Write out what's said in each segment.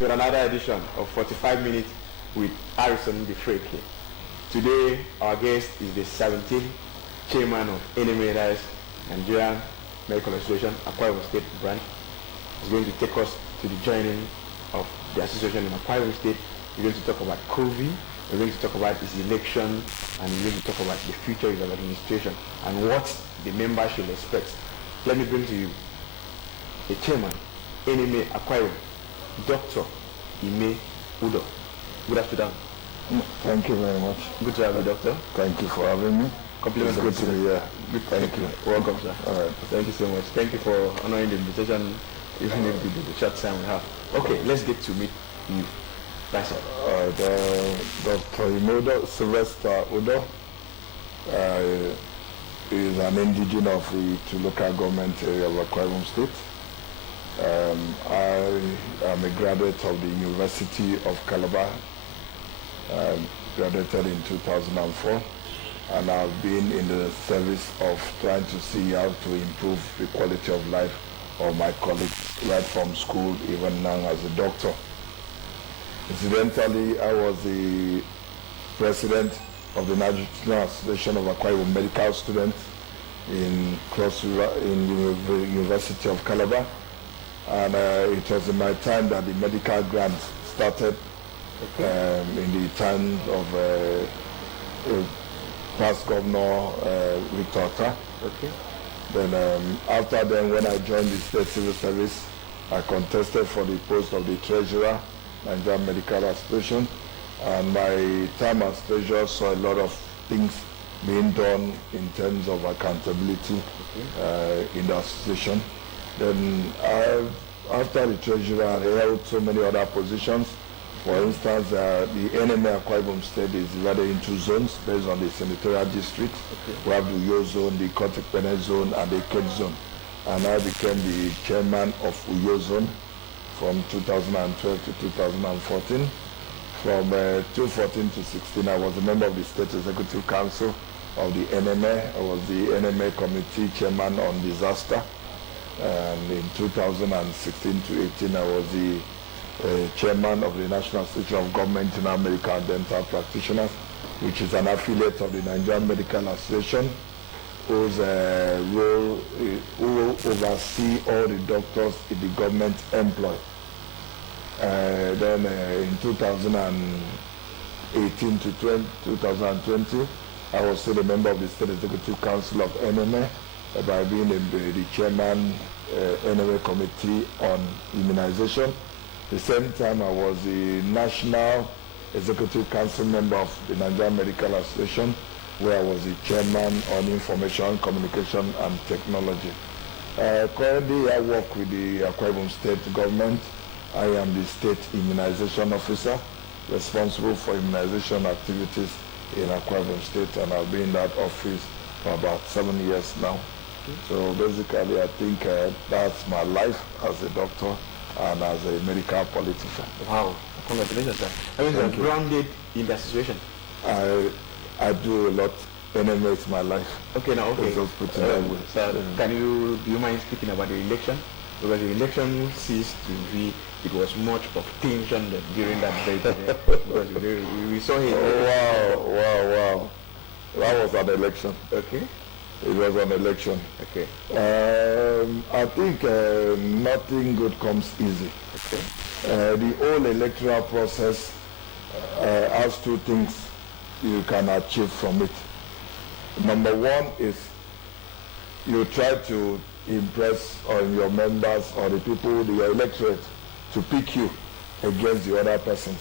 to another edition of 45 Minutes with Harrison Ndifreke. Today, our guest is the 17th chairman of Ime Nigerian Medical Association, Akwa State branch. He's going to take us to the joining of the association in Akwa State. We're going to talk about COVID. We're going to talk about his election, and we're going to talk about the future of his administration and what the members should expect. Let me bring to you the chairman, Ime Akwa, Dr. Ime UDOH. Good afternoon. Thank you very much. Good to have you, doctor. Thank you for having me. Compliments. It's good to be here. Good. Thank you. Welcome, sir. All right. Thank you so much. Thank you for honoring the invitation, even if the short time we have. Okay, let's get to meet you. That's it. Dr. Ime Sylvester UDOH is an indigenous of the local government area of Akwa State. I am a graduate of the University of Calabar. Graduated in 2004, and I've been in the service of trying to see how to improve the quality of life of my colleagues right from school, even now as a doctor. Incidentally, I was the president of the National Association of Akwa Medical Students in Cross River in the University of Calabar, and it was in my time that the medical grant started. Okay. In the time of past governor Victor. Okay. Then after then, when I joined the state civil service, I contested for the post of the treasurer, Nigerian Medical Association, and my time as treasurer saw a lot of things being done in terms of accountability in the association. Then after the treasurer, I held so many other positions. For instance, the NMA Akwa State is divided into zones based on the senatorial district. Okay. We have the Uyo zone, the Kotikpene zone, and the Eket zone. And I became the chairman of Uyo zone from 2012 to 2014. From 2014 to 16, I was a member of the State Executive Council of the NMA. I was the NMA Committee Chairman on Disaster. And in 2016 to 18, I was the chairman of the National Association of Government in Medical and Dental Practitioners, which is an affiliate of the Nigerian Medical Association, whose role will oversee all the doctors in the government employ. Then in 2018 to 2020, I was still a member of the State Executive Council of NMA by being the chairman NMA Committee on Immunization. At the same time, I was the National Executive Council member of the Nigerian Medical Association, where I was the chairman on Information, Communication, and Technology. Currently, I work with the Akwa State government. I am the State Immunization Officer, responsible for immunization activities in Akwa State, and I've been in that office for about 7 years now. So basically, I think that's my life as a doctor and as a medical politician. Wow, congratulations, sir. I mean, you're grounded in the situation. I do a lot. NMA is my life. Okay, now, okay. Just put it that way. Sir, do you mind speaking about the election? Because the election ceased to be, it was much of tension during that day. Because we saw him. Oh, wow. That was an election. Okay. It was an election. Okay. I think nothing good comes easy. Okay. The whole electoral process has two things you can achieve from it. Number one is you try to impress on your members or the people, your electorate, to pick you against the other persons.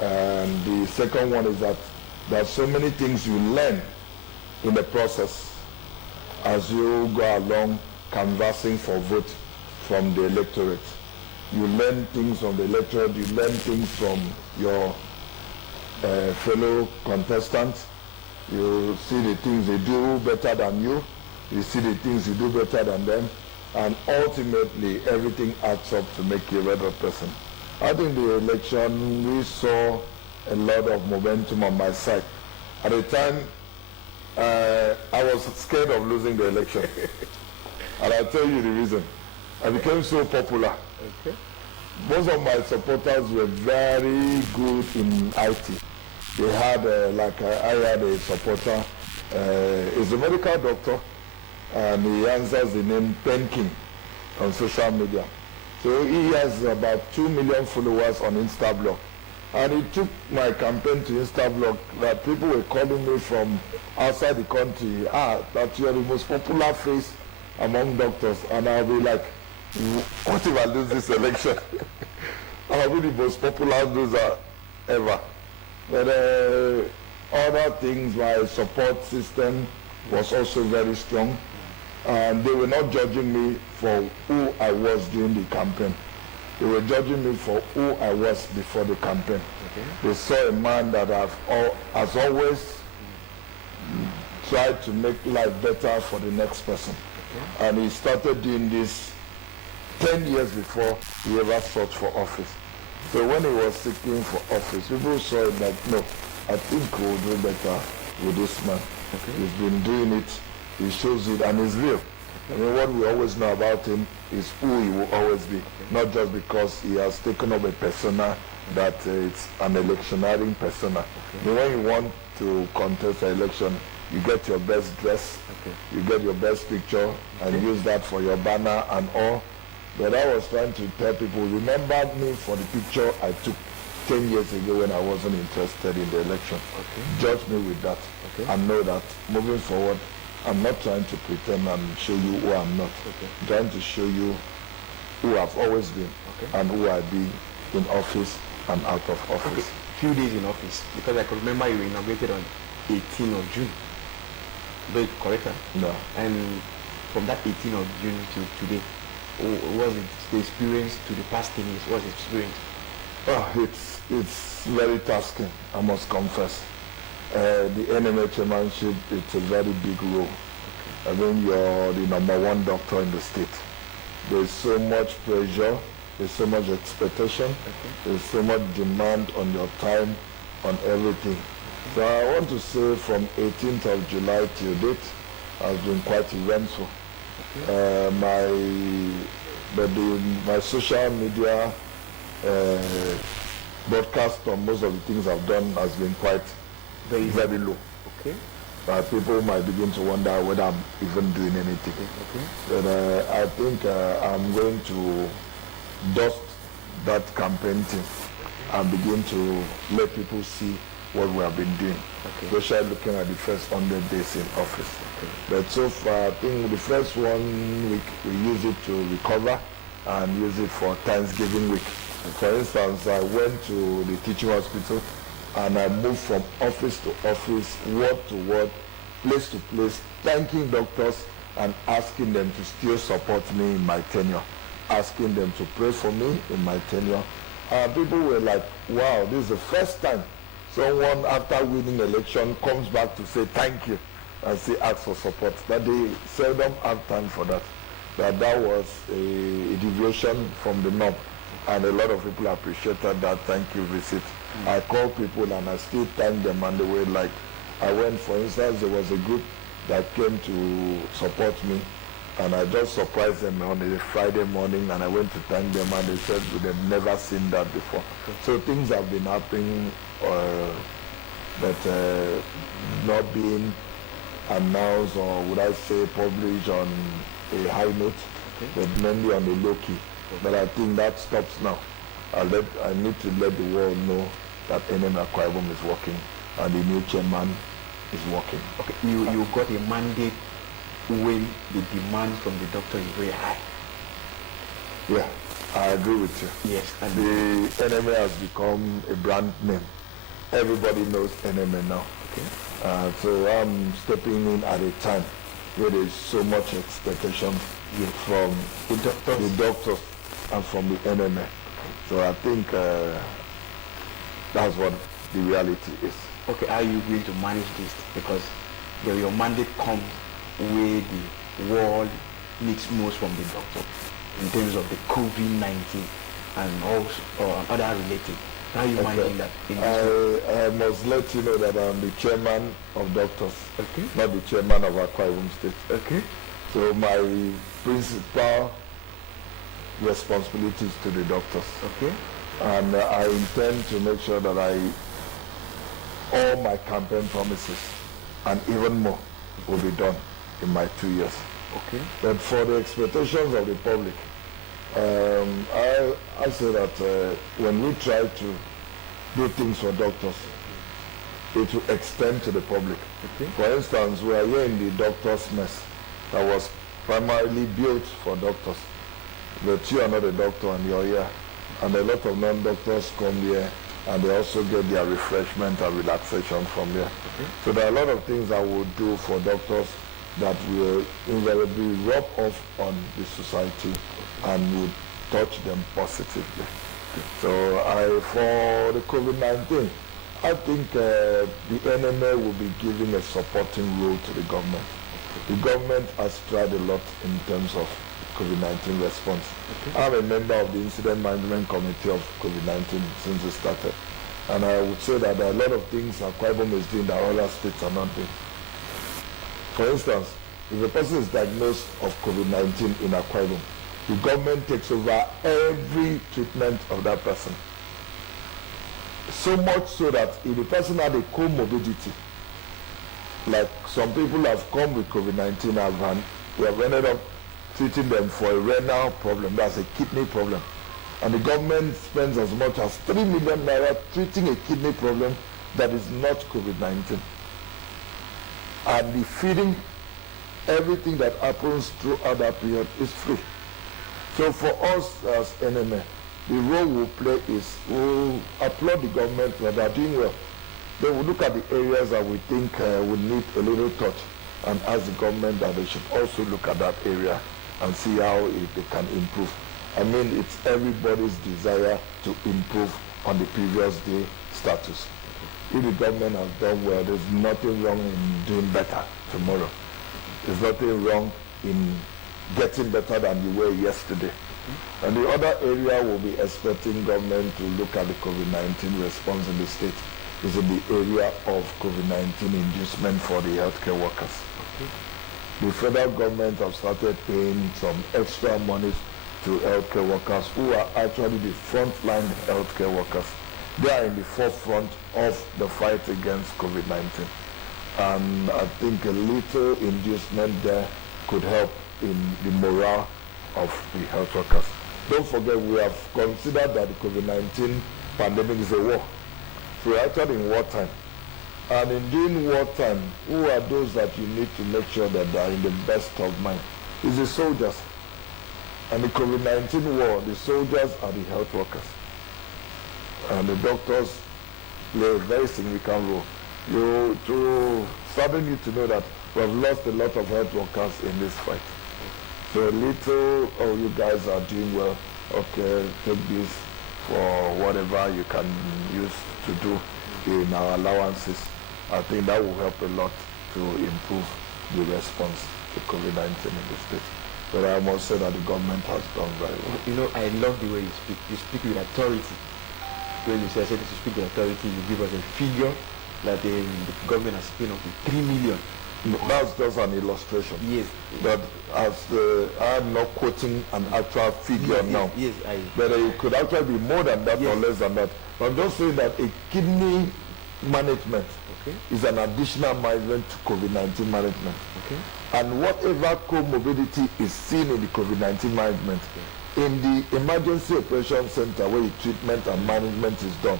And the second one is that there are so many things you learn in the process as you go along canvassing for vote from the electorate. You learn things from the electorate, you learn things from your fellow contestants. You see the things they do better than you. You see the things you do better than them. And ultimately, everything adds up to make you a better person. I think the election, we saw a lot of momentum on my side. At the time, I was scared of losing the election. And I'll tell you the reason. I became so popular. Okay. most of my supporters were very good in IT. They had, I had a supporter, he's a medical doctor, and he answers the name Pen King on social media. So he has about 2 million followers on Instablog. And he took my campaign to Instablog that people were calling me from outside the country, that you are the most popular face among doctors. And I'll be like, what if I lose this election? I'll be the most popular loser ever. But other things, my support system was also very strong. And they were not judging me for who I was during the campaign. They were judging me for who I was before the campaign. Okay. They saw a man that has always tried to make life better for the next person. Okay. And he started doing this 10 years before he ever sought for office. So when he was seeking for office, people saw it like, no, I think we'll do better with this man. Okay. He's been doing it, he shows it, and it's real. I mean, what we always know about him is who he will always be, not just because he has taken up a persona that it's an electioneering persona. I mean, when you want to contest an election, you get your best dress, you get your best picture, and use that for your banner and all. But I was trying to tell people, remember me for the picture I took 10 years ago when I wasn't interested in the election. Judge me with that, and know that moving forward, I'm not trying to pretend and show you who I'm not. I'm trying to show you who I've always been and who I've been in office and out of office. Few days in office, because I could remember you were inaugurated on 18th of June. Is correct? No. And from that 18th of June to today, what was the experience to the past 10 years? What was the experience? It's very tasking, I must confess. The NMA chairmanship, it's a very big role. I mean, you're the #1 doctor in the state. There's so much pressure, there's so much expectation, there's so much demand on your time, on everything. So I want to say from 18th of July till date has been quite eventful. My social media broadcast on most of the things I've done has been quite very low. People might begin to wonder whether I'm even doing anything. But I think I'm going to dust that campaign thing and begin to let people see what we have been doing, especially looking at the first 100 days in office. But so far, I think the first 1 week we use it to recover and use it for Thanksgiving week. For instance, I went to the teaching hospital and I moved from office to office, word to word, place to place, thanking doctors and asking them to still support me in my tenure, asking them to pray for me in my tenure. People were like, wow, this is the first time someone after winning election comes back to say thank you and say ask for support. But they seldom have time for that. That was a deviation from the norm. And a lot of people appreciated that thank you visit. I called people and I still thank them, and they were like, I went, for instance, there was a group that came to support me, and I just surprised them on a Friday morning, and I went to thank them, and they said they've never seen that before. So things have been happening, but not being announced, or would I say published on a high note, but mainly on a low key. But I think that stops now. I need to let the world know that Akwa Ibom is working and the new chairman is working. You got a mandate when the demand from the doctor is very high. Yeah, I agree with you. Yes. And the NMA has become a brand name. Everybody knows NMA now. So I'm stepping in at a time where there's so much expectation from the doctors and from the NMA. So I think that's what the reality is. How are you going to manage this? Because your mandate comes where the world needs most from the doctor in terms of the COVID-19 and also other related. How are you managing that? I must let you know that I'm the chairman of doctors, not the chairman of Akwa Ibom State. So my principal responsibilities to the doctors. Okay. And I intend to make sure that all my campaign promises and even more will be done in my 2 years. Okay. But for the expectations of the public, I say that when we try to do things for doctors, it will extend to the public. Okay. For instance, we are here in the doctor's mess that was primarily built for doctors. But you are not a doctor and you're here. And a lot of non-doctors come here and they also get their refreshment and relaxation from here. Okay. So there are a lot of things that we'll do for doctors that will invariably rub off on the society and would touch them positively. So for the COVID-19, I think the NMA will be giving a supporting role to the government. The government has tried a lot in terms of COVID-19 response. Okay. I'm a member of the Incident Management Committee of COVID-19 since it started. And I would say that there are a lot of things Akwa Ibom is doing that other states are not doing. For instance, if a person is diagnosed of COVID-19 in Akwa Ibom, the government takes over every treatment of that person. So much so that if the person had a comorbidity, like some people have come with COVID-19 and we have ended up treating them for a renal problem, that's a kidney problem. And the government spends as much as 3 million naira treating a kidney problem that is not COVID-19. And the feeding, everything that happens throughout that period is free. So for us as NMA, the role we'll play is we'll applaud the government that they're doing well. They will look at the areas that we think will need a little touch and ask the government that they should also look at that area and see how they can improve. I mean, it's everybody's desire to improve on the previous day status. If the government has done well, there's nothing wrong in doing better tomorrow. There's nothing wrong in getting better than you were yesterday. And the other area we'll be expecting government to look at the COVID-19 response in the state is in the area of COVID-19 inducement for the healthcare workers. Okay. The federal government have started paying some extra monies to healthcare workers who are actually the frontline healthcare workers. They are in the forefront of the fight against COVID-19. And I think a little inducement there could help in the morale of the health workers. Don't forget, we have considered that the COVID-19 pandemic is a war. So we're actually in wartime. And in doing wartime, who are those that you need to make sure that they are in the best of mind? It's the soldiers. And the COVID-19 war, the soldiers are the health workers. And the doctors play a very significant role. To sadden you to know that we have lost a lot of health workers in this fight. So little, oh, you guys are doing well, okay, take this for whatever you can use to do in our allowances. I think that will help a lot to improve the response to COVID-19 in the state. But I must say that the government has done very well. You know, I love the way you speak. You speak with authority. When you say to speak with authority, you give us a figure that the government has spent up to 3 million. No, that's just an illustration. Yes. But I'm not quoting an actual figure now. Yes, but it could actually be more than that or less than that. But I'm just saying that a kidney management is an additional management to COVID-19 management. Okay. And whatever comorbidity is seen in the COVID-19 management, in the emergency operation center where the treatment and management is done,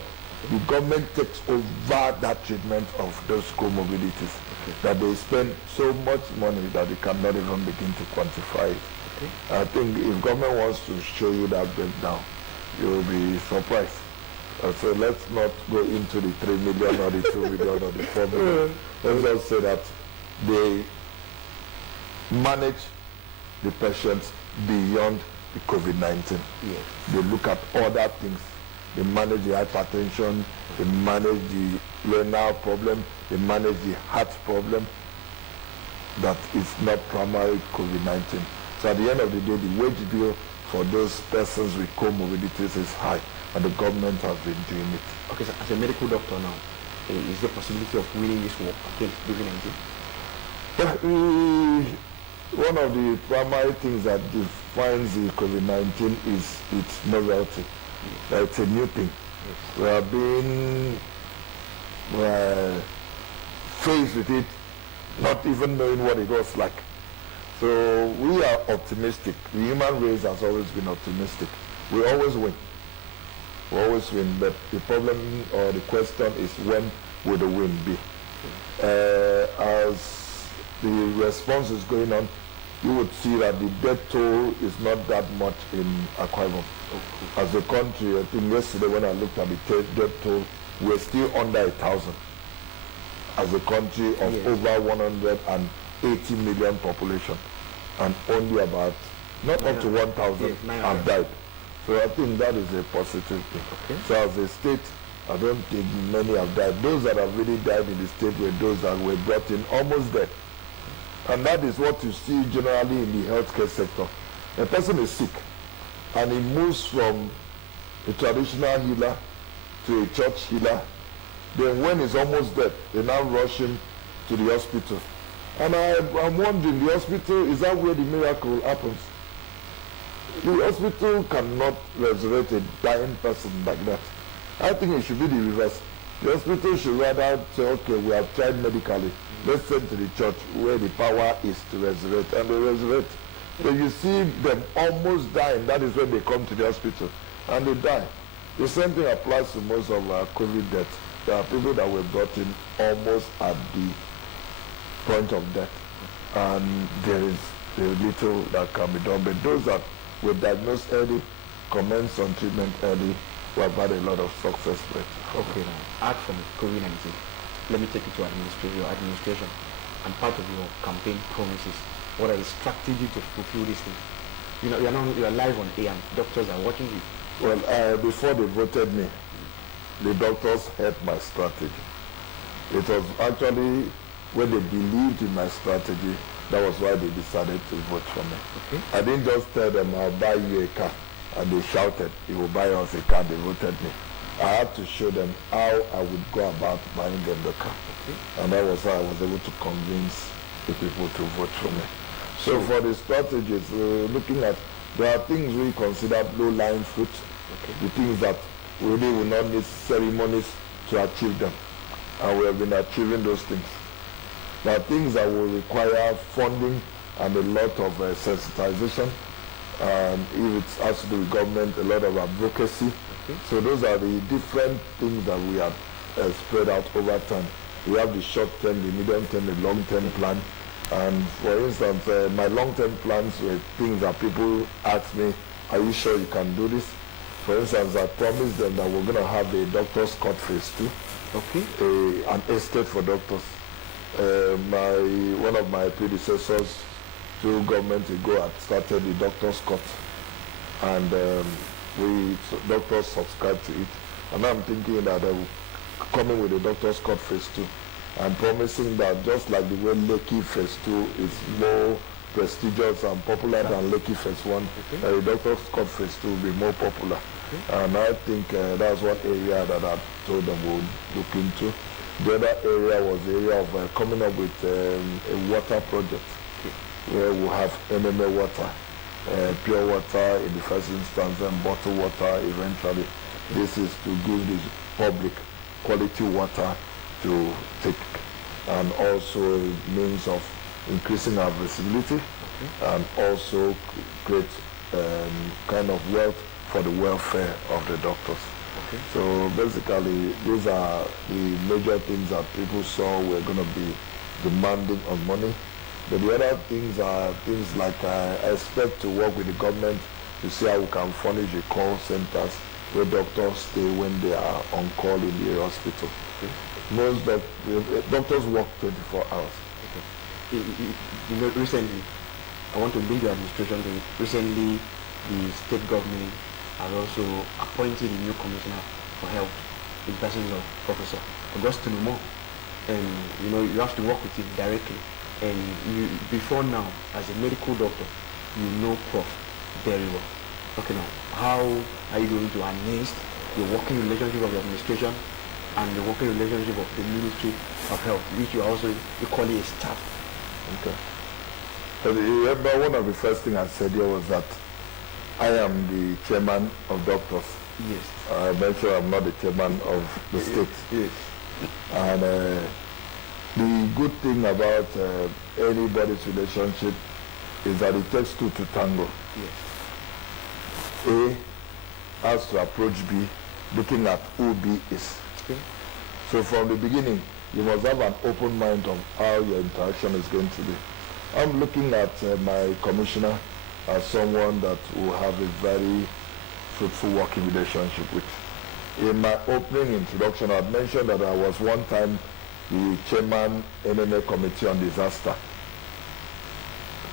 the government takes over that treatment of those comorbidities. That they spend so much money that they cannot even begin to quantify it. Okay. I think if government wants to show you that breakdown, you will be surprised. So let's not go into the 3 million or the 2 million or the 4 million. Let's just say that they manage the patients beyond the COVID-19. Yes. They look at other things. They manage the hypertension, they manage the renal problem, they manage the heart problem that is not primarily COVID-19. So at the end of the day, the wage bill for those persons with comorbidities is high, and the government has been doing it. Okay, so as a medical doctor now, is there a possibility of winning this war against COVID-19? One of the primary things that defines the COVID-19 is its novelty. It's a new thing. Yes. We are being faced with it, not even knowing what it was like. So we are optimistic. The human race has always been optimistic. We always win. We always win, but the problem or the question is, when will the win be? As the response is going on, you would see that the death toll is not that much in Akwa Ibom. Okay. As a country, I think yesterday when I looked at the death toll, we're still under 1,000. As a country of yes. over 180 million population, and only about, not up to 1,000 yes, have died. So I think that is a positive thing. Okay. So as a state, I don't think many have died. Those that have really died in the state were those that were brought in almost dead. And that is what you see generally in the healthcare sector. A person is sick, and he moves from a traditional healer to a church healer. Then when he's almost dead, they now rush him to the hospital. And I'm wondering, the hospital, is that where the miracle happens? The hospital cannot resurrect a dying person like that. I think it should be the reverse. The hospital should rather say, okay, we have tried medically. Let's send to the church where the power is to resurrect, and they resurrect. So you see them almost dying. That is when they come to the hospital, and they die. The same thing applies to most of our COVID deaths. There are people that were brought in almost at the point of death, and there is little that can be done. But those that were diagnosed early, commenced on treatment early, we have had a lot of success rate. Okay, now, out from COVID-19, let me take you to your administration, and part of your campaign promises. What are the strategy to fulfill this thing? You know, you are live on air, and doctors are watching you. Well, before they voted me, the doctors heard my strategy. It was actually when they believed in my strategy, that was why they decided to vote for me. Okay. I didn't just tell them, I'll buy you a car, and they shouted, you will buy us a car. They voted me. I had to show them how I would go about buying them the car. Okay. And that was how I was able to convince the people to vote for me. So for the strategies, we're looking at, there are things we consider low-lying fruit, okay. The things that really will not need ceremonies to achieve them. And we have been achieving those things. There are things that will require funding and a lot of sensitization. If it has to do with government, a lot of advocacy. Okay. So those are the different things that we have spread out over time. We have the short-term, the medium-term, the long-term plan. And for instance, my long-term plans were things that people ask me, are you sure you can do this? For instance, I promised them that we're going to have a doctor's court phase 2. Okay. An estate for doctors. One of my predecessors 2 governments ago had started the doctor's court, and doctors subscribed to it. And I'm thinking that coming with the doctor's court phase 2, I'm promising that just like the way Lekki phase 2 is more prestigious and popular than Lekki phase 1, okay. The doctor's court phase 2 will be more popular. Okay. And I think that's one area that I told them we'll look into. The other area was the area of coming up with a water project, okay. Where we'll have MMA water, pure water in the first instance, and bottled water eventually. Okay. This is to give the public quality water to take, and also a means of increasing our visibility, okay. And also create kind of wealth for the welfare of the doctors. Okay. So basically, these are the major things that people saw were going to be demanding on money. But the other things are things like I expect to work with the government to see how we can furnish the call centers where doctors stay when they are on call in the hospital. Okay. Most doctors work 24 hours. Okay. You know, recently, I want to link the administration to it. Recently, the state government has also appointed a new commissioner for health in person of Professor Augustine Mo. And you know, you have to work with him directly. And you, before now, as a medical doctor, you know Prof very well. Okay, now, how are you going to harness the working relationship of the administration and the working relationship of the Ministry of Health, which you are also equally a staff? Okay. Remember, one of the first things I said here was that I am the chairman of doctors. Yes. I mentioned I'm not the chairman of the state. Yes. And the good thing about anybody's relationship is that it takes two to tango. Yes. A has to approach B, looking at who B is. Okay. So from the beginning, you must have an open mind on how your interaction is going to be. I'm looking at my commissioner as someone that will have a very fruitful working relationship with. In my opening introduction, I mentioned that I was one time the chairman NMA Committee on Disaster.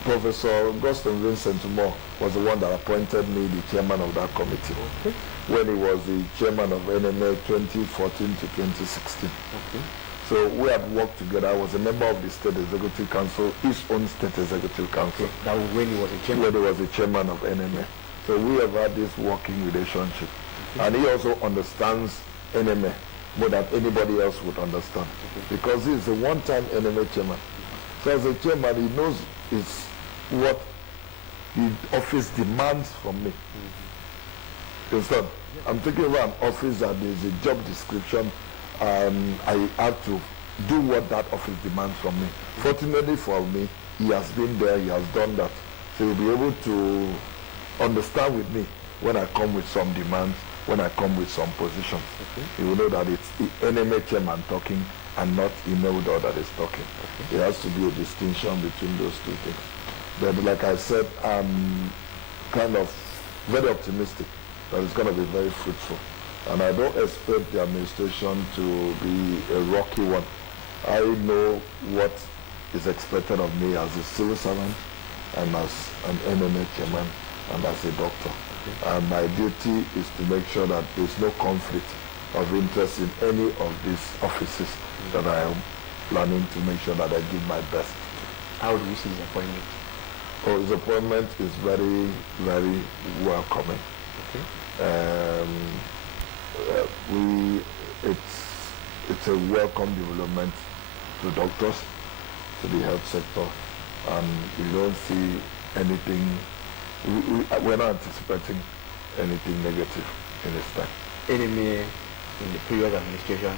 Professor Augustine Vincent Moore was the one that appointed me the chairman of that committee. Okay. When he was the chairman of NMA 2014 to 2016. Okay. So we had worked together. I was a member of the State Executive Council, his own State Executive Council. Okay. That was when he was a chairman? When he was the chairman of NMA. So we have had this working relationship. Okay. And he also understands NMA more than anybody else would understand. Okay. Because he's a one-time NMA chairman. So as a chairman, he knows it's what the office demands from me. You understand? I'm taking over an office that there's a job description. I have to do what that office demands from me. Fortunately for me, he has been there, he has done that. So he'll be able to understand with me when I come with some demands, when I come with some positions. Okay. He will know that it's the NMA chairman talking and not Ime that is talking. Okay. There has to be a distinction between those two things. But like I said, I'm kind of very optimistic that it's going to be very fruitful. And I don't expect the administration to be a rocky one. I know what is expected of me as a civil servant and as an NMA chairman and as a doctor. Okay. And my duty is to make sure that there's no conflict of interest in any of these offices that I am planning to make sure that I give my best. How do you see his appointment? Oh, his appointment is very, very welcoming. Okay. It's a welcome development to doctors, to the health sector, and we don't see anything, we're not anticipating anything negative in this time. NMA in the previous administration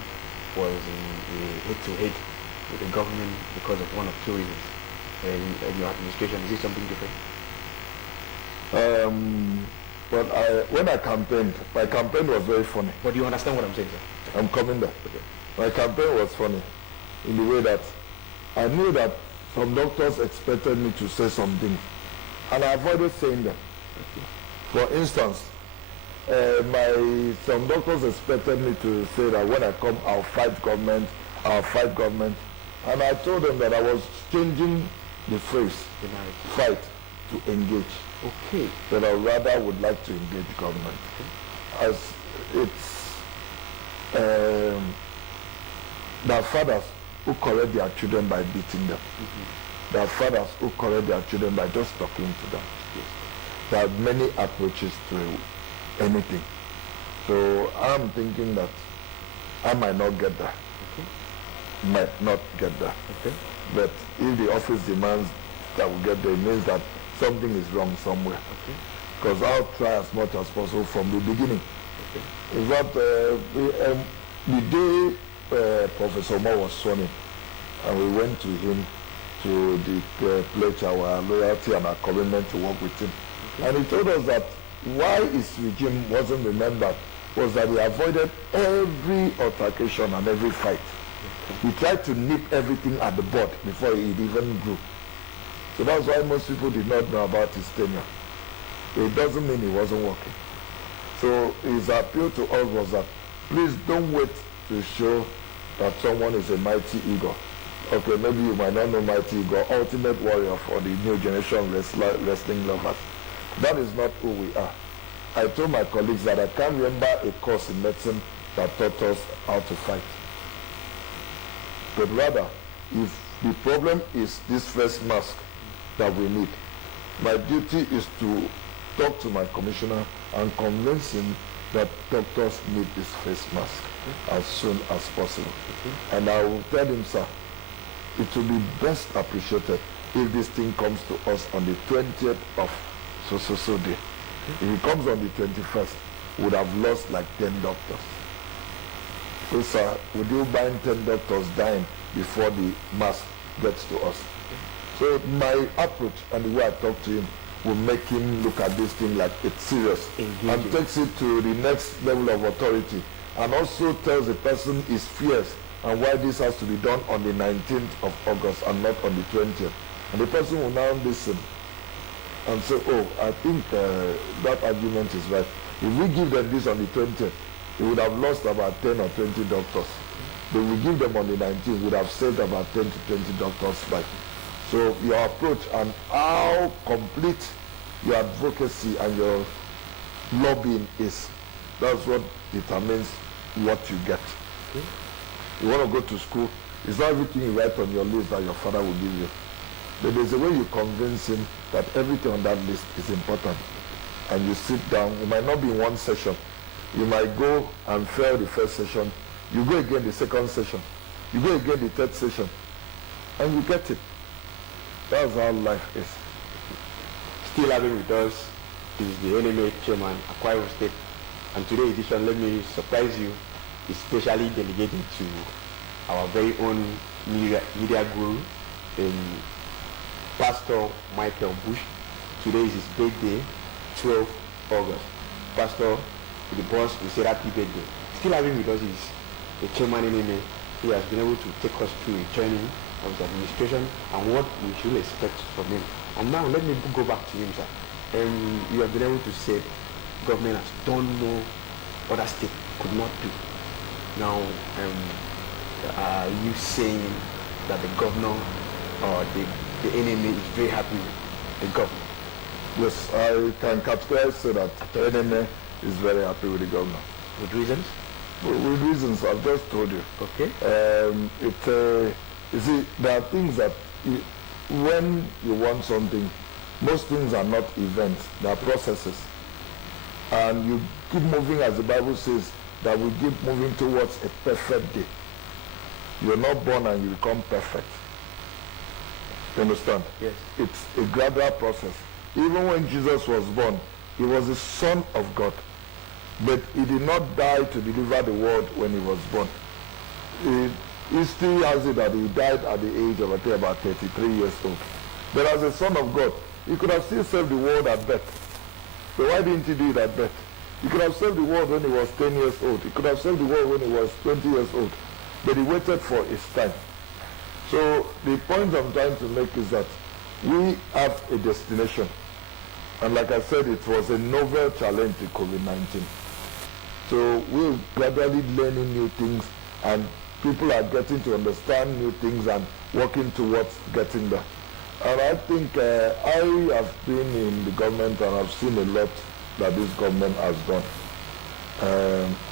was in a head-to-head with the government because of one of two reasons. In your administration, is it something different? But when I campaigned, my campaign was very funny. But do you understand what I'm saying, sir? I'm coming there. Okay. My campaign was funny in the way that I knew that some doctors expected me to say something, and I avoided saying them. Okay. For instance, some doctors expected me to say that when I come, I'll fight government, and I told them that I was changing the phrase, fight, to engage. Okay. That I rather would like to engage government. Okay. As it's there are fathers who correct their children by beating them. Mm-hmm. There are fathers who correct their children by just talking to them. Yes. There are many approaches to anything. So I'm thinking that I might not get there. Okay. Might not get there. Okay. But if the office demands that we get there, it means that something is wrong somewhere. Okay. Because I'll try as much as possible from the beginning. Okay. In fact, the day Professor Moore was sworn in, and we went to him to pledge our loyalty and our commitment to work with him. Okay. And he told us that why his regime wasn't remembered was that he avoided every altercation and every fight. Okay. He tried to nip everything at the bud before it even grew. So that's why most people did not know about his tenure. It doesn't mean he wasn't working. So his appeal to us was that please don't wait to show that someone is a mighty eagle. Okay, maybe you might not know mighty eagle, ultimate warrior for the new generation wrestling lovers. That is not who we are. I told my colleagues that I can't remember a course in medicine that taught us how to fight. But rather, if the problem is this face mask that we need, my duty is to talk to my commissioner and convince him that doctors need this face mask as soon as possible. And I will tell him, sir, it will be best appreciated if this thing comes to us on the 20th of so day. If it comes on the 21st, we would have lost like 10 doctors. So, sir, would you bind 10 doctors dying before the mass gets to us? So my approach and the way I talk to him will make him look at this thing like it's serious and takes it to the next level of authority, and also tells the person his fears and why this has to be done on the 19th of August and not on the 20th. And the person will now listen and say, oh, I think that argument is right. If we give them this on the 20th, we would have lost about 10 or 20 doctors. But we give them on the 19th, we would have saved about 10 to 20 doctors' life. So your approach and how complete your advocacy and your lobbying is, that's what determines what you get. Okay. You want to go to school, it's not everything you write on your list that your father will give you. But there's a way you convince him that everything on that list is important. And you sit down, it might not be in one session. You might go and fail the first session, you go again the second session, you go again the third session, and you get it. That's how life is. Still having with us is the NMA chairman, Akwa State. And today's edition, let me surprise you, is specially delegated to our very own media guru, Pastor Michael Bush. Today is his birthday, 12th August. Pastor, to the boss, we say happy birthday. Still having with us is the chairman NMA. He has been able to take us through a training of his administration and what we should expect from him. And now let me go back to him, sir. You have been able to say government has done no other state could not do. Now, are you saying that the governor or the NMA is very happy with the governor? Yes, I can categorically say that the NMA is very happy with the governor. With reasons? With reasons I've just told you. Okay. You see, there are things that when you want something, most things are not events, they are processes. And you keep moving, as the Bible says, that we keep moving towards a perfect day. You're not born and you become perfect. You understand? Yes. It's a gradual process. Even when Jesus was born, he was the Son of God. But he did not die to deliver the world when he was born. History has it that he died at the age of, I think, about 33 years old. But as a Son of God, he could have still saved the world at birth. So why didn't he do it at birth? He could have saved the world when he was 10 years old. He could have saved the world when he was 20 years old. But he waited for his time. So the point I'm trying to make is that we have a destination. And like I said, it was a novel challenge to COVID-19. So we're gradually learning new things, and people are getting to understand new things and working towards getting there. And I think I have been in the government and I've seen a lot that this government has done.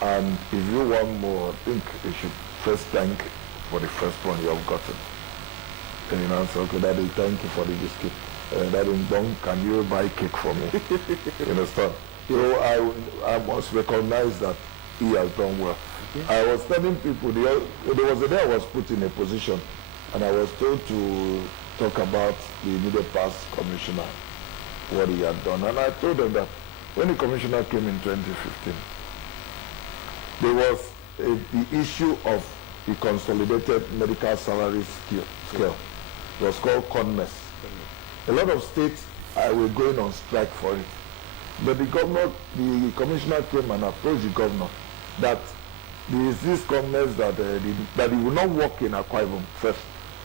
And if you want more, I think you should first thank for the first one you have gotten. And you know, so, okay, Daddy, thank you for the biscuit. Daddy, can you buy cake for me? You understand? So I must recognize that he has done well. Okay. I was telling people, there was a day I was put in a position and I was told to talk about the immediate past commissioner, what he had done. And I told them that when the commissioner came in 2015, there was the issue of the consolidated medical salary scale. It was called CONMES. A lot of states were going on strike for it. But the commissioner came and approached the governor that there is this CONMES that he would not work in Akwa Ibom first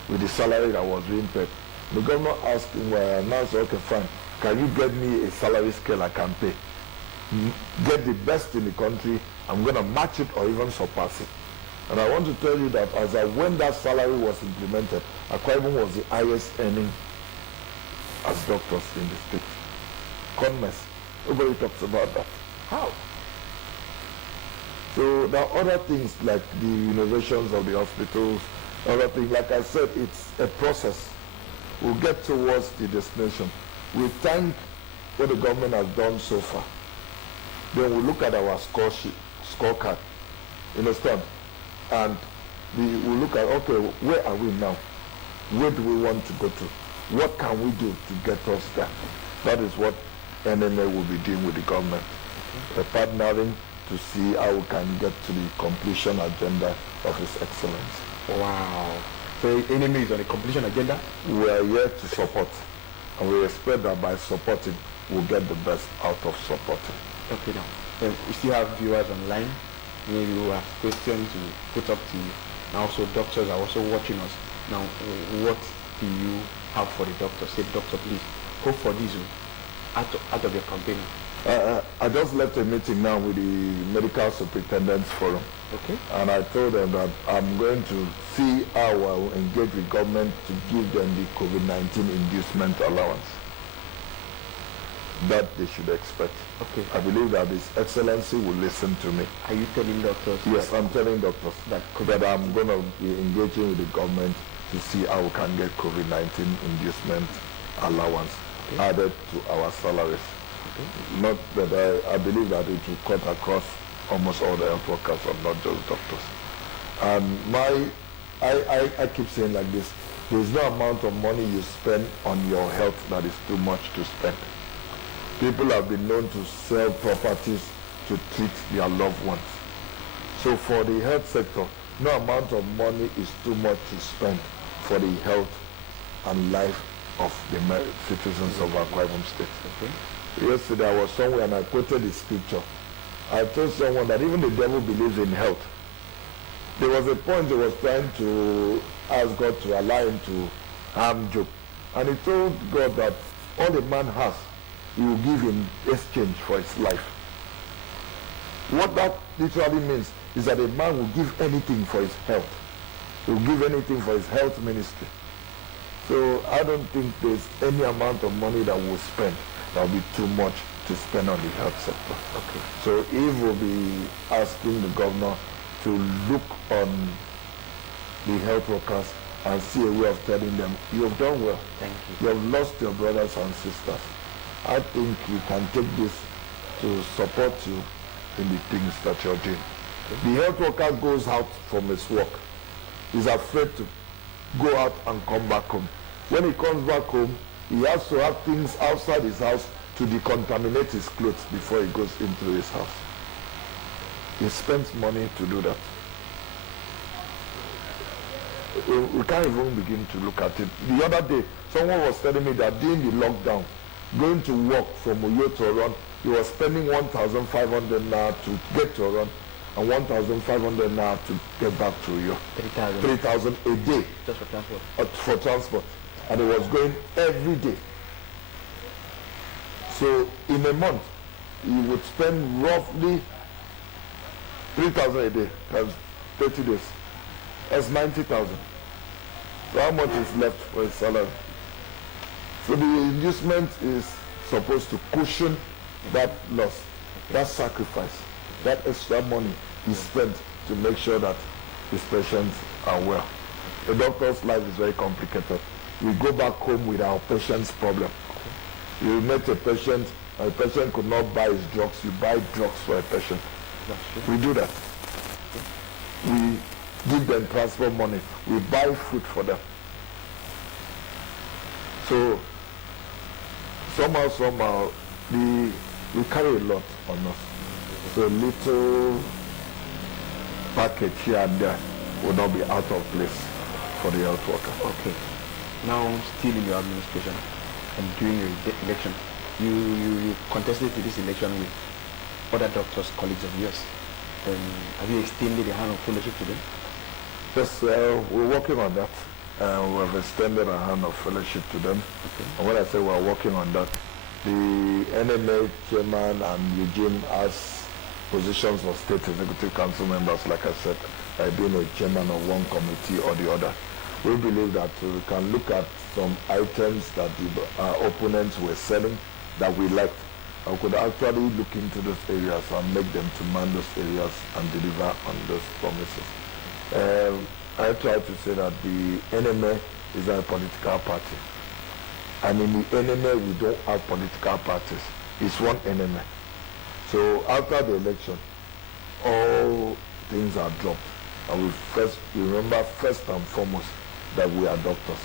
with the salary that was being paid. The governor asked him, well, now said, okay, fine, can you get me a salary scale I can pay? Get the best in the country, I'm going to match it or even surpass it. And I want to tell you that when that salary was implemented, Akwa Ibom was the highest earning as doctors in the state. CONMES, nobody talks about that. How? So there are other things like the innovations of the hospitals, other things. Like I said, it's a process. We'll get towards the destination. We thank what the government has done so far. Then we look at our scorecard, you understand? And we look at, okay, where are we now? Where do we want to go to? What can we do to get us there? That is what NMA will be doing with the government. We're partnering to see how we can get to the completion agenda of His Excellency. Wow. So NMA is on the completion agenda? We are here to support, and we expect that by supporting, we'll get the best out of supporting. Okay, now, we still have viewers online. Maybe we have questions to put up to you. And also, doctors are also watching us. Now, what do you have for the doctor? Say, doctor, please, hope for this out of your campaign. I just left a meeting now with the Medical Superintendents Forum. Okay. And I told them that I'm going to see how I will engage with government to give them the COVID-19 inducement allowance that they should expect. Okay. I believe that His Excellency will listen to me. Are you telling doctors? Yes, I'm telling doctors that I'm going to be engaging with the government to see how we can get COVID-19 inducement allowance added to our salaries. Okay. Not that I believe that it will cut across almost all the health workers and not just doctors. And I keep saying like this, there's no amount of money you spend on your health that is too much to spend. People have been known to sell properties to treat their loved ones. So for the health sector, no amount of money is too much to spend for the health and life of the citizens of Akwa Ibom State. Okay. Yesterday I was somewhere and I quoted the scripture. I told someone that even the devil believes in health. There was a point he was trying to ask God to allow him to harm Job. And he told God that all the man has, he will give in exchange for his life. What that literally means is that a man will give anything for his health. He will give anything for his health ministry. So I don't think there's any amount of money that we'll spend that will be too much to spend on the health sector. Okay. So if we'll be asking the governor to look on the health workers and see a way of telling them, you have done well. Thank you. You have lost your brothers and sisters. I think we can take this to support you in the things that you're doing. Okay. The health worker goes out from his work. He's afraid to go out and come back home. When he comes back home, he has to have things outside his house to decontaminate his clothes before he goes into his house. He spends money to do that. We can't even begin to look at it. The other day, someone was telling me that during the lockdown, going to work from Uyo to Oron, he was spending 1,500 naira to get to Oron and 1,500 naira to get back to Uyo. 3,000 a day. Just for transport. For transport. And he was going every day. So in a month, he would spend roughly 3,000 a day times 30 days. That's 90,000. So how much is left for his salary? So the inducement is supposed to cushion that loss, that sacrifice, that extra money he spent to make sure that his patients are well. A doctor's life is very complicated. We go back home with our patient's problem. You met a patient, and a patient could not buy his drugs. You buy drugs for a patient. We do that. We give them transport money. We buy food for them. So somehow, we carry a lot on us. So little package here and there will not be out of place for the health worker. Okay. Now, still in your administration and during your election, you contested to this election with other doctors, colleagues of yours. Have you extended a hand of fellowship to them? Yes, we're working on that. We have extended a hand of fellowship to them. Okay. And when I say we're working on that, the NMA chairman and Eugene as positions of state executive council members, like I said, being a chairman of one committee or the other. We believe that we can look at some items that the opponents were selling that we liked. We could actually look into those areas and make them to man those areas and deliver on those promises. I try to say that the NMA is a political party. And in the NMA, we don't have political parties. It's one NMA. So after the election, all things are dropped. And we remember first and foremost that we are doctors.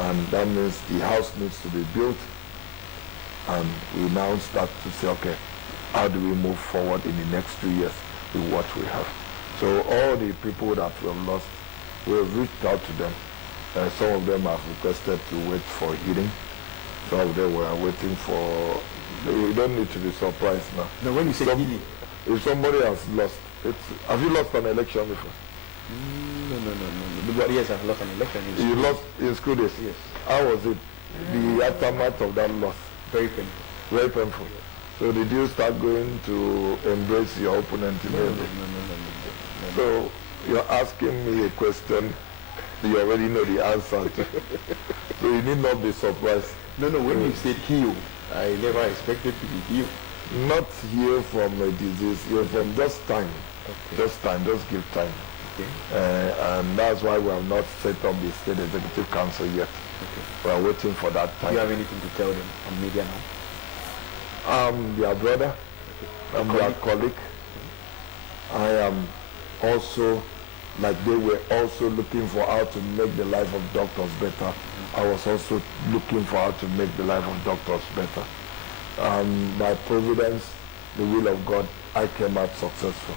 And that means the house needs to be built, and we now start to say, okay, how do we move forward in the next 2 years with what we have? So all the people that we have lost, we have reached out to them. Some of them have requested to wait for healing. Some of them were waiting for... You don't need to be surprised now. No, when you say healing... If somebody has lost... Have you lost an election before? No. But yes, I've lost an election. You lost in school days? Yes. How was it? The aftermath of that loss? Very painful. Very painful. Yes. So did you start going to embrace your opponent immediately? No. So you're asking me a question you already know the answer to. So you need not be surprised. No, when you said heal, I never expected to be healed. Not heal from a disease, heal from just time. Okay. Just time, just give time. Okay. And that's why we have not set up the State Executive Council yet. Okay. We are waiting for that time. Do you have anything to tell them on media now? I'm their brother. I'm their colleague. I am also, like they were also looking for how to make the life of doctors better. I was also looking for how to make the life of doctors better. By providence, the will of God, I came out successful.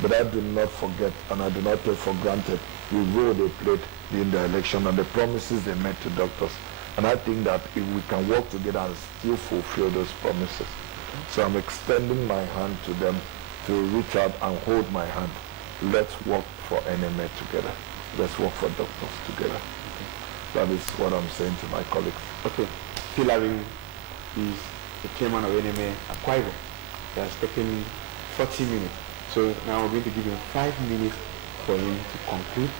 But I do not forget and I do not take for granted the role they played in the election and the promises they made to doctors. And I think that if we can work together and still fulfill those promises. So I'm extending my hand to them to reach out and hold my hand. Let's work for NMA together. Let's work for doctors together. Okay. That is what I'm saying to my colleagues. Okay. Hillary is the chairman of NMA Akwa. He has taken 40 minutes. So now we're going to give him 5 minutes for him to conclude,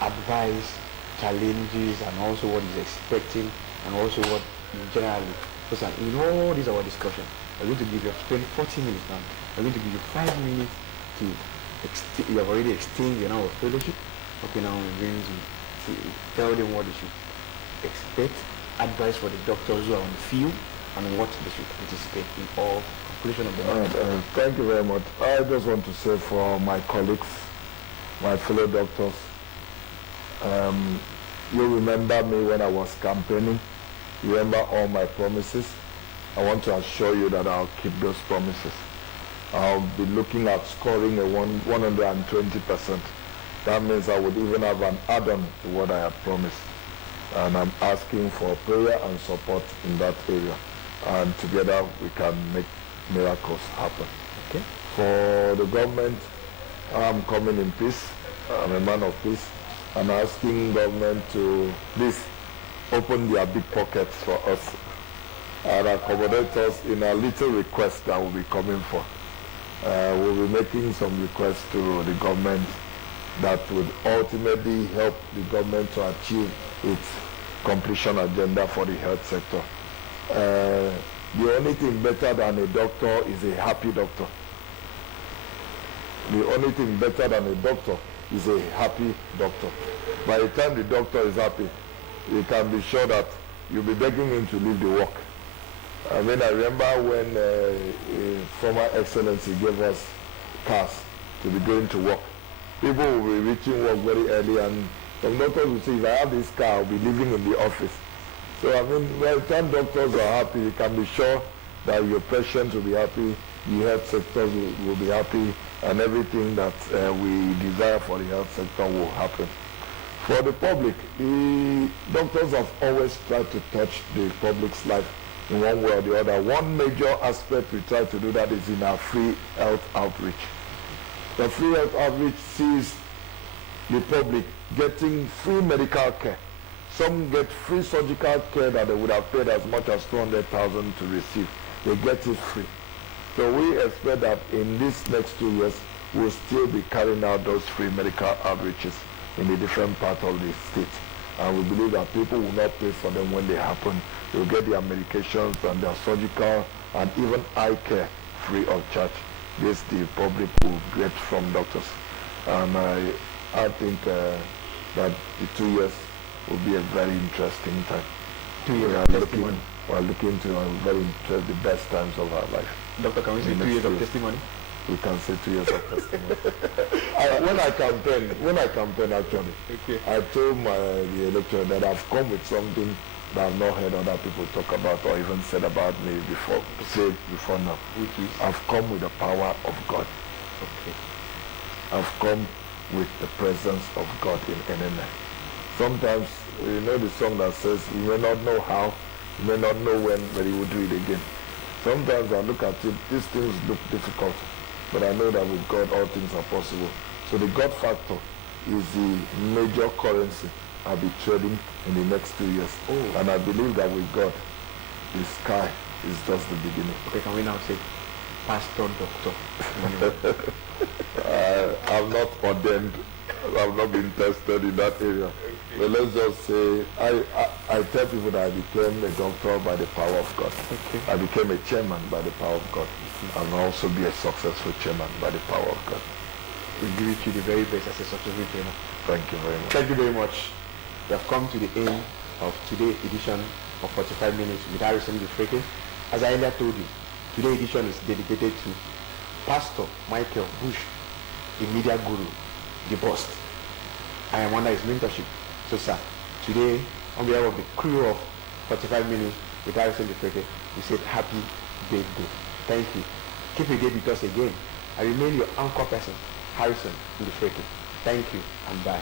advise, challenges, and also what he's expecting, and also what generally. Listen, in all these our discussion, we're going to give you 40 minutes now. We're going to give you 5 minutes to you have already extended your now fellowship. Okay, now we're going to tell them what they should expect, advice for the doctors who are on the field, and what they should anticipate in all conclusion of the matter. Thank you very much. I just want to say for my colleagues, my fellow doctors, you remember me when I was campaigning. You remember all my promises. I want to assure you that I'll keep those promises. I'll be looking at scoring a 120%. That means I would even have an add-on to what I have promised. And I'm asking for prayer and support in that area. And together we can make miracles happen. Okay. For the government, I'm coming in peace. I'm a man of peace. I'm asking government to please open their big pockets for us and accommodate us in a little request that we'll be coming for. We'll be making some requests to the government that would ultimately help the government to achieve its completion agenda for the health sector. The only thing better than a doctor is a happy doctor. The only thing better than a doctor is a happy doctor. By the time the doctor is happy, you can be sure that you'll be begging him to leave the work. I mean, I remember when a former excellency gave us cars to be going to work. People will be reaching work very early, and some doctors will say, if I have this car, I'll be living in the office. So, I mean, by the time doctors are happy, you can be sure that your patients will be happy, the health sector will be happy, and everything that we desire for the health sector will happen. For the public, the doctors have always tried to touch the public's life in one way or the other. One major aspect we try to do that is in our free health outreach. The free health outreach sees the public getting free medical care. Some get free surgical care that they would have paid as much as $200,000 to receive. They get it free. So we expect that in these next 2 years, we'll still be carrying out those free medical outreaches in the different parts of the state. And we believe that people will not pay for them when they happen. They'll get their medications and their surgical and even eye care free of charge. This the public will get from doctors. And I think that the 2 years will be a very interesting time. 2 years we're looking to the best times of our life. Doctor, can we say 2 years of testimony? we can say 2 years of testimony. When I campaigned actually, okay. I told the electorate that I've come with something that I've not heard other people talk about or even said about me before now. Which is? I've come with the power of God. Okay. I've come with the presence of God in enemy. Sometimes, you know the song that says, we may not know how, we may not know when, but he will do it again. Sometimes I look at it, these things look difficult, but I know that with God all things are possible. So the God factor is the major currency I'll be trading in the next 2 years. Oh. And I believe that with God, the sky is just the beginning. Okay, can we now say pastor, doctor? I'm not ordained. I've not been tested in that area. Okay. But let's just say, I tell people that I became a doctor by the power of God. Okay. I became a chairman by the power of God. And I'll also be a successful chairman by the power of God. We wish you the very best as a successful trainer. Thank you very much. Thank you very much. We have come to the end of today's edition of 45 Minutes with Harrison Ndifreke. As I earlier told you, today's edition is dedicated to Pastor Michael Bush, the media guru, the boss. I am under his mentorship. So sir, today on behalf of the crew of 45 Minutes with Harrison Ndifreke, we said happy birthday. Thank you. Keep a date with us again. I remain your anchor person, Harrison Ndifreke. Thank you and bye.